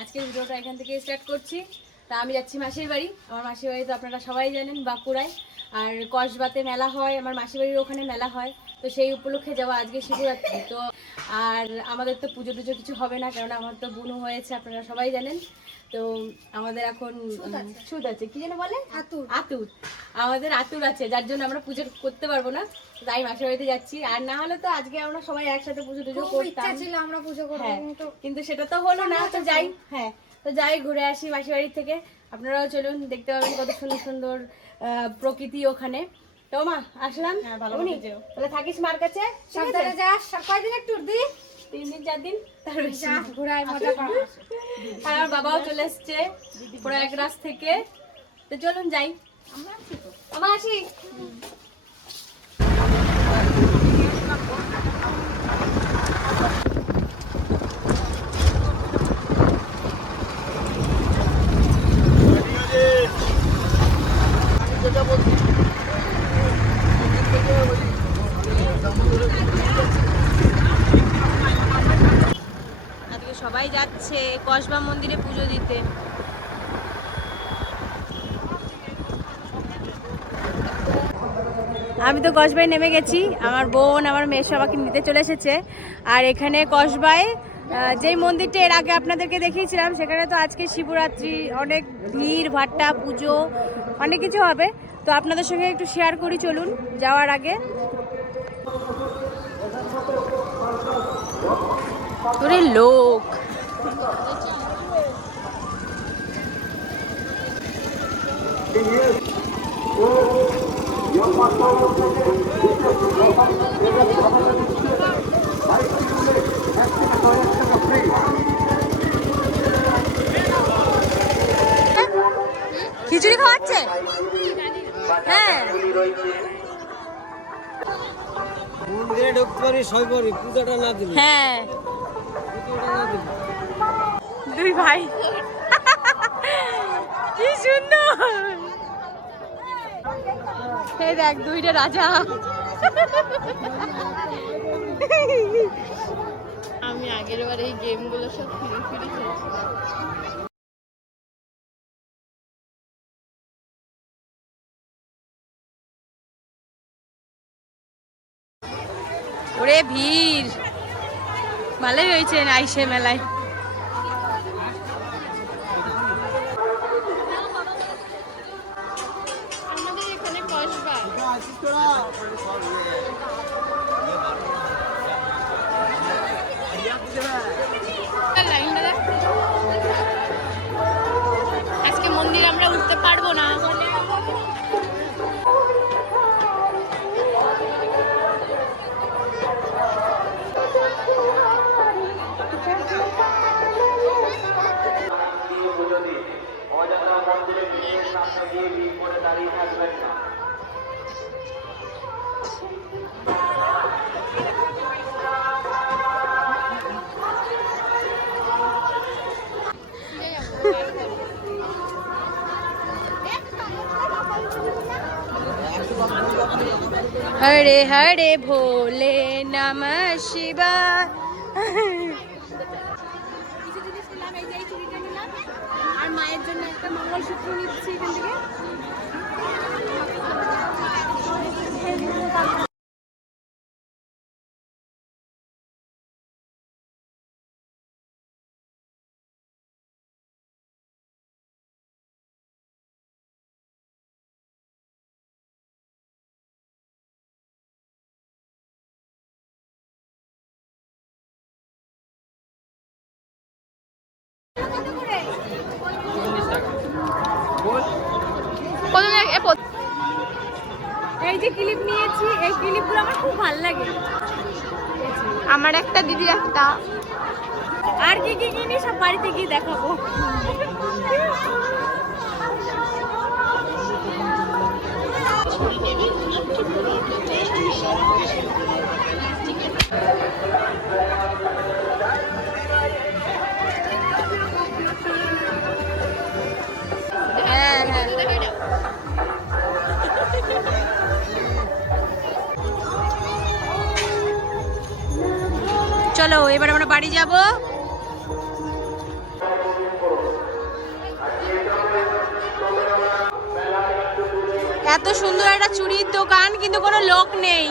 আজকের ভিডিওটা এখান থেকে স্টার্ট করছি। তা আমি যাচ্ছি মাসির বাড়ি। আমার মাসির বাড়ি তো আপনারা সবাই জানেন, বাঁকুড়ায়। আর কসবাতে মেলা হয়, আমার মাসির বাড়ির ওখানে মেলা হয়। তো সেই উপলক্ষে যাওয়া, আজকে শিবরাত্রি তো। আর আমাদের তো পুজো টুজো কিছু হবে না, কারণ আমার তো বুনু হয়েছে, আপনারা সবাই জানেন। তো আমাদের এখন সুদ আছে, কি যেন বলে, আতুর। আমাদের আতুর আছে, যার জন্য আমরা পুজো করতে পারবো না। তাই মাসির বাড়িতে যাচ্ছি। আর না হলে তো আজকে আমরা সবাই একসাথে পুজো টুজো করতাম, আমরা পুজো করবো, কিন্তু সেটা তো হলো না। তো যাই, তো যাই ঘুরে আসি মাসির বাড়ি থেকে। আপনারাও চলুন, দেখতে পাবেন কত সুন্দর সুন্দর প্রকৃতি ওখানে। তো মা আসলাম, তাহলে থাকিস মার কাছে, সাবধানে যাস। কয়দিনের ট্যুর দি? 3 দিন 4 দিন, তার বেশি না। ঘুরায় মজা কর। আর আমার বাবাও চলে এসছে প্রয়াগরাজ থেকে। তো চলুন যাই, আমরা আসি। আজকে সবাই যাচ্ছে কসবা মন্দিরে পুজো দিতে। আমি তো কসবায় নেমে গেছি, আমার বোন আমার মেয়ে সবাইকে নিতে চলে এসেছে। আর এখানে কসবায় যেই মন্দিরটা এর আগে আপনাদেরকে দেখিয়েছিলাম, সেখানে তো আজকে শিবরাত্রি, অনেক ভিড় ভাট্টা, পুজো, অনেক কিছু হবে। তো আপনাদের সঙ্গে একটু শেয়ার করি, চলুন যাওয়ার আগে। ওরে লোক, খিচুড়ি খাওয়াচ্ছে। হ্যাঁ, হ্যাঁ, দুই ভাই কি সুন্দর। এই দেখ, দুইটা রাজা। আমি আগের বার এই গেমগুলো সব ফিরে ফিরে খেলছি। ওরে ভিড়, ভালোই হয়েছে আইসে মেলায়। আমাদের এখানে কসবা আজকে মন্দির আমরা উঠতে পারবো না। হরে হরে ভোলে নমঃ শিবায়। আর মায়ের জন্য একটা মঙ্গলসূত্র নিচ্ছি এখান থেকে। এই যে ক্লিপ নিয়েছি, এই ক্লিপগুলো আমার খুব ভালো লাগে। আমার একটা, দিদির একটা। আর কি কি কিনি সব বাড়িতে গিয়ে দেখাবো। হ্যাঁ হ্যাঁ, চলো এবার আমরা বাড়ি যাব। এত সুন্দর একটা চুড়ির দোকান, কিন্তু কোনো লোক নেই।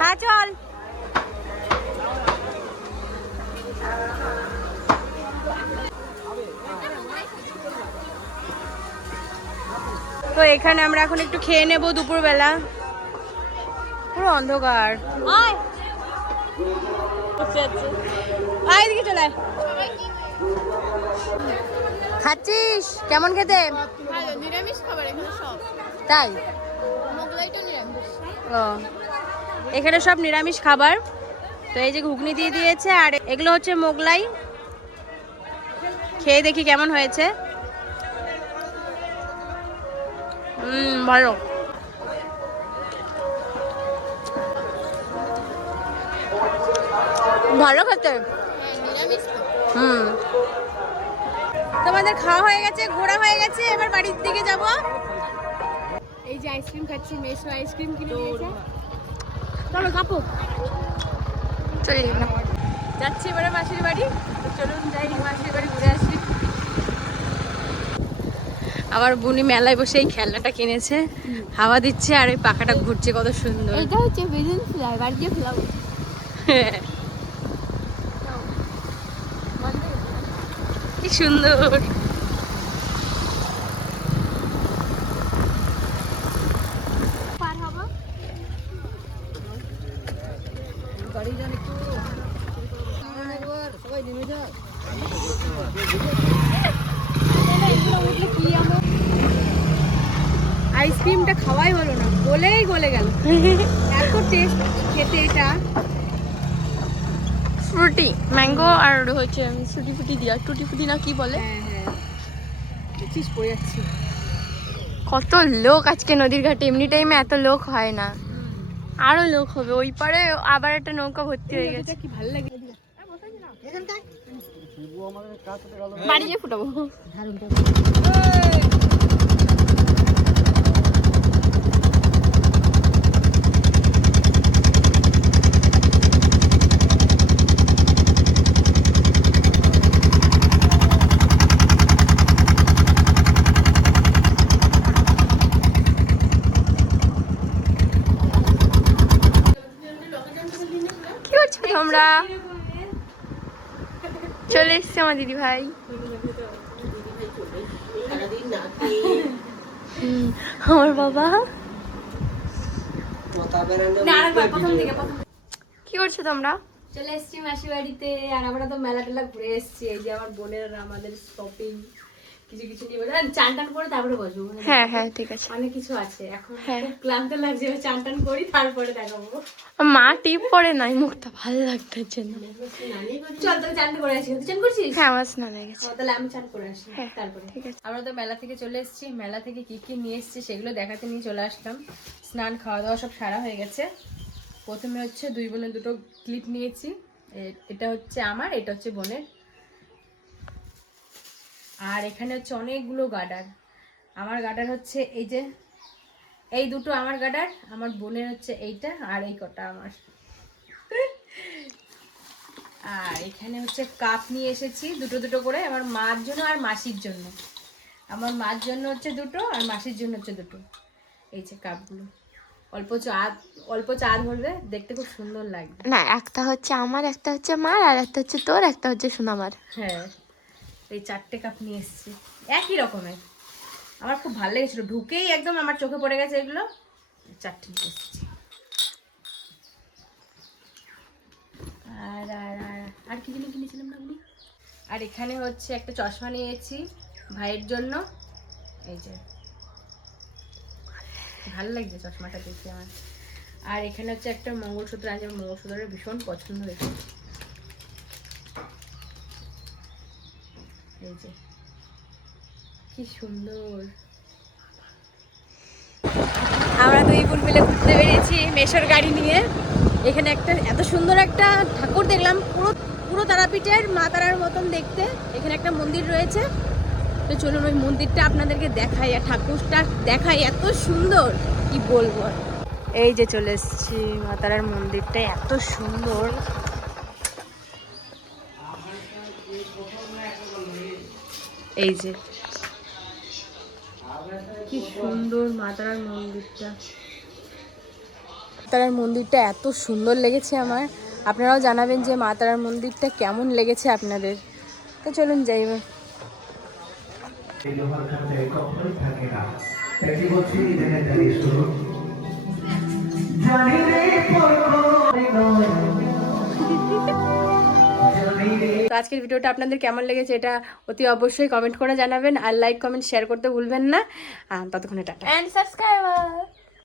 হ্যাঁ চল। তো এখানে আমরা এখন একটু খেয়ে নেব দুপুরবেলা। পুরো অন্ধকার। আয় এদিকে চলে আয়। খাচ্ছিস? কেমন খেতে? ভালো, নিরামিষ খাবার এখানে সব। তাই? মোগলাইটা নিরামিষ। ও, এখানে সব নিরামিষ খাবার। তো এই যে ঘুগনি দিয়ে দিয়েছে, আর এগুলো হচ্ছে মোগলাই। খেয়ে দেখি কেমন হয়েছে। ভালো। ভালো খেতে। নিরামিষ তো। তোমাদের খাওয়া হয়ে গেছে, ঘোরা হয়ে গেছে, এবার বাড়ির দিকে যাব। এই যে আইসক্রিম খাচ্ছি, মেসো আইসক্রিম কিনে দিয়েছে। চলো কাপু, চলি না। যাচ্ছি এবারে মাসির বাড়ি। চলুন যাই মাসির বাড়ি ঘুরে আসি। আমার বুনি মেলায় বসে এই খেলনাটা কিনেছে, হাওয়া দিচ্ছে আর ওই পাখাটা ঘুরছে, কত সুন্দর। এটা হচ্ছে বেলুন ফ্লাই, বাড়িতে ফ্লাও। কি সুন্দর। পার হবো। আইসক্রিমটা খাওয়াই হলো না, গলেই গলে গেল। এত টেস্ট খেতে এটা। ফ্রুটি ম্যাঙ্গো আর হচ্ছে ফুটি ফুটি দিয়া টুটি ফুটি না কি বলে। হ্যাঁ হ্যাঁ, দেখছিস পড়ে যাচ্ছি। কত লোক আজকে নদীর ঘাটে, এমনি টাইমে এত লোক হয় না, আরো লোক হবে। ওই পারে আবার একটা নৌকা ভর্তি হয়ে গেছে। কি ভালো লাগে। বাড়ি গিয়ে ফুটাবো। কি করছো তোমরা? চলে এসছে আমার দিদি ভাই। আমার বাবা। কি করছো তোমরা? চলে এসছি মাসির বাড়িতে, আর আমরা তো মেলা টেলা ঘুরে এসছি। এই যে আমার বোনের আর আমাদের শপিং কিছু কিছু নিয়ে বলে চান টান করে তারপরে বসবো। হ্যাঁ হ্যাঁ ঠিক আছে। অনেক কিছু আছে এখন, হ্যাঁ। খুব ক্লান্ত লাগছে, এবার চান টান করি তারপরে দেখাবো। মা টিপ পরে নাই, মুখটা ভালো লাগতার জন্য। চল তোকে চান করে আসি। তুই চান করছিস? হ্যাঁ আমার স্নান হয়ে গেছে। ও, তাহলে আমি চান করে আসি হ্যাঁ, তারপরে। ঠিক আছে। আমরা তো মেলা থেকে চলে এসেছি। মেলা থেকে কি কি নিয়ে এসেছি সেগুলো দেখাতে নিয়ে চলে আসলাম। স্নান খাওয়া দাওয়া সব সারা হয়ে গেছে। প্রথমে হচ্ছে দুই বোনের দুটো ক্লিপ নিয়েছি। এটা হচ্ছে আমার, এটা হচ্ছে বোনের। আর এখানে হচ্ছে অনেকগুলো গার্ডার। আমার গার্ডার হচ্ছে এই যে এই দুটো আমার গার্ডার, আমার বোনের হচ্ছে এইটা, আর এই কটা আমার। আর এখানে হচ্ছে কাপ নিয়ে এসেছি দুটো দুটো করে, আমার মার জন্য আর মাসির জন্য। আমার মার জন্য হচ্ছে দুটো, আর মাসির জন্য হচ্ছে দুটো। এই যে কাপগুলো অল্প চা ধরবে, দেখতে খুব সুন্দর লাগবে। না, একটা হচ্ছে আমার, একটা হচ্ছে মার, আর একটা হচ্ছে তোর, একটা হচ্ছে সোনামার। হ্যাঁ, এই 4টে কাপ নিয়ে এসেছি একই রকমের। আমার খুব ভালো লেগেছিল, ঢুকেই একদম আমার চোখে পড়ে গেছে এগুলো। 4টে নিয়ে এসেছি। আর আর আর আর কি জিনিস কিনেছিলাম না আপনি? আর এখানে হচ্ছে একটা চশমা নিয়েছি ভাইয়ের জন্য। এই যে ভালো লাগছে চশমাটা দেখে আমার। আর এখানে হচ্ছে একটা মঙ্গলসূত্র আছে, আমার মঙ্গলসূত্রটা ভীষণ পছন্দ হয়েছে। এই যে কি সুন্দর। আমরা দুই বোন মিলে ঘুরতে বেরিয়েছি মেশোর গাড়ি নিয়ে। এখানে একটা এত সুন্দর একটা ঠাকুর দেখলাম, পুরো পুরো তারাপীঠের মা তারার মতন দেখতে। এখানে একটা মন্দির রয়েছে, তো চলুন ওই মন্দিরটা আপনাদেরকে দেখাই, আর ঠাকুরটা দেখাই, এত সুন্দর কি বলবো। এই যে চলে এসেছি, মা তারার মন্দিরটা এত সুন্দর। এই যে কি সুন্দর মা তারার মন্দিরটা। তারার মন্দিরটা এত সুন্দর লেগেছে আমার। আপনারাও জানাবেন যে মা তারার মন্দিরটা কেমন লেগেছে আপনাদের। তো চলুন যাই এবার। তো আজকের ভিডিওটা আপনাদের কেমন লেগেছে এটা অতি অবশ্যই কমেন্ট করে জানাবেন, আর লাইক কমেন্ট শেয়ার করতে ভুলবেন না। ততক্ষণে টাটা। And subscriber.